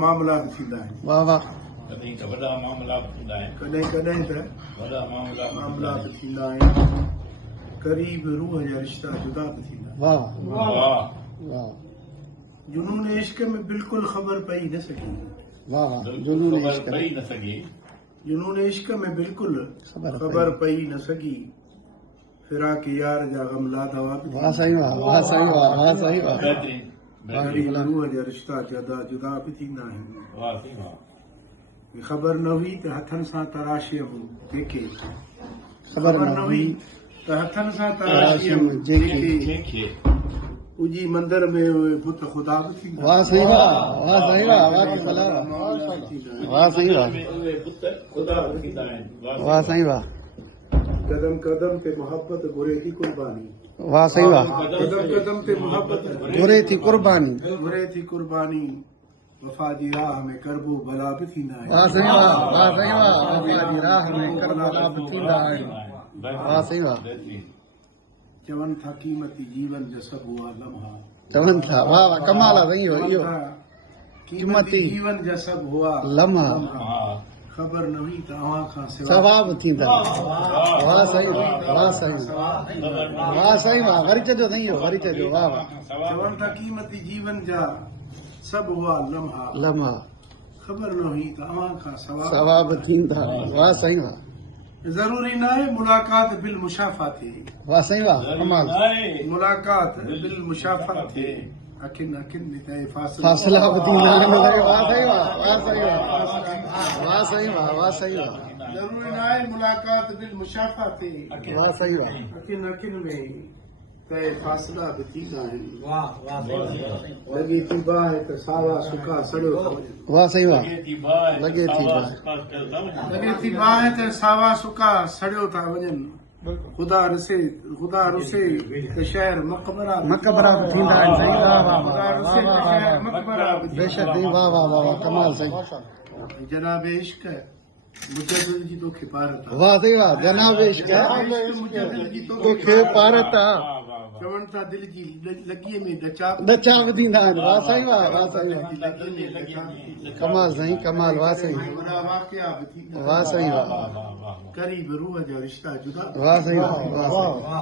मामला बि थींदा आहिनि। वाह वाह। कॾहिं त वॾा मामला बि थींदा आहिनि। कॾहिं कॾहिं त वॾा मामला बि थींदा आहिनि। क़रीब रूह जा रिश्ता जुदा बि थींदा आहिनि। वाह वाह वाह जुनून इश्क में बिल्कुलु ख़बर पई न सघी। वाह वाह। बिल्कुलु जुनून ख़बर इश्क पई न सघी। जुनून इश्क में बिल्कुलु ख़बर ख़बर पई न सघी। फिराक यार जा गम लादवा बि वाह सही वाह वाह सही वाह वाह सही वाह। बहितरीन क़रीब रूह जा रिश्ता जुदा बि थींदा आहिनि। वाह थी वाह। ख़बर न हुई त हथनि सां तराशियमि जेके ख़बर न हुई त हथनि सां तराशियमि तराशियमि जेके जेके उजी मंदर में उहे बुत ख़ुदा बि थींदा। वाह सही वाह वाह सही वाह वाह की सलाह वाह सही वाह उहे बुत ख़ुदा बि थींदा आहिनि। वाह सही वाह कदम कदम ते मोहब्बत घुरे थी कुर्बानी। वाह सही वाह कदम कदम ते मोहब्बत घुरे थी कुर्बानी। घुरे थी कुर्बानी। वफ़ा जी राह में करबो भला बि थींदा आहिनि। वाह सही वाह वाह सही वाह वफ़ा जी राह में करबला बि थींदा आहिनि। वाह सही वाह। बहितरीन चवनि था क़ीमती जीवन जा सभु हुआ लम्हा। चवनि था वाह वाह कमाल आहे सही हो चवनि इहो था क़ीमती जीवन जा सभु हुआ लम्हा। हा ख़बर न हुई त अव्हां खां सवाब थींदा। वाह सही वाह वाह सही वाह सही वाह वरी चइजो सही हो वरी चइजो वाह वाह। चवनि था क़ीमती जीवन जा सभु हुआ लम्हा। लम्हा ख़बर न हुई त अव्हां खां सवाब थींदा। वाह सही वाह ज़रूरी न आहे मुलाक़ात बिल मुशाफ़ा थिए। वाह सही वाह कमाल। मुलाक़ात बिल मुशाफ़ा थिए। अखियुनि अखियुनि में तय फासिला बि थींदा आहिनि। वाह सही वाह वाह सही वाह वाह सही वाह वाह सही वाह। ज़रूरी न आहे मुलाक़ात बिल मुशाफ़ा थिए। वाह सही वाह अखियुनि अखियुनि में तय फासिला बि थींदा आहिनि। लॻे थी बाहि त सावा सुका सड़ियो था वञनि। वाह सही वाह लॻे थी बाहि लॻे थी बाहि लॻे थी बाहि त सावा सुका सड़ियो था वञनि। ख़ुदा रुसे त शहर मक़बरा मक़बरा बि थींदा आहिनि। सही वाह वाह ख़ुदा वाह रुसे त शहर मक़बरा बि थींदा बेशक सही वाह वाह वाह वाह कमाल सही आहिनि। जनाब इश्क मुजद्दिद जी तोखे पारत आहे। वाह सही वाह जनाब इश्क मुजद्दिद जी तोखे पारत आहे। चवनि था दिलि जी लकीअ में डचा डचा बि थींदा आहिनि। वाह सही वाह वाह सही वाह कमाल सही कमाल वाह सही वॾा वाक़िया बि थींदा। वाह सही वाह क़रीब रूह जा रिश्ता जुदा वाह सही वाह वाह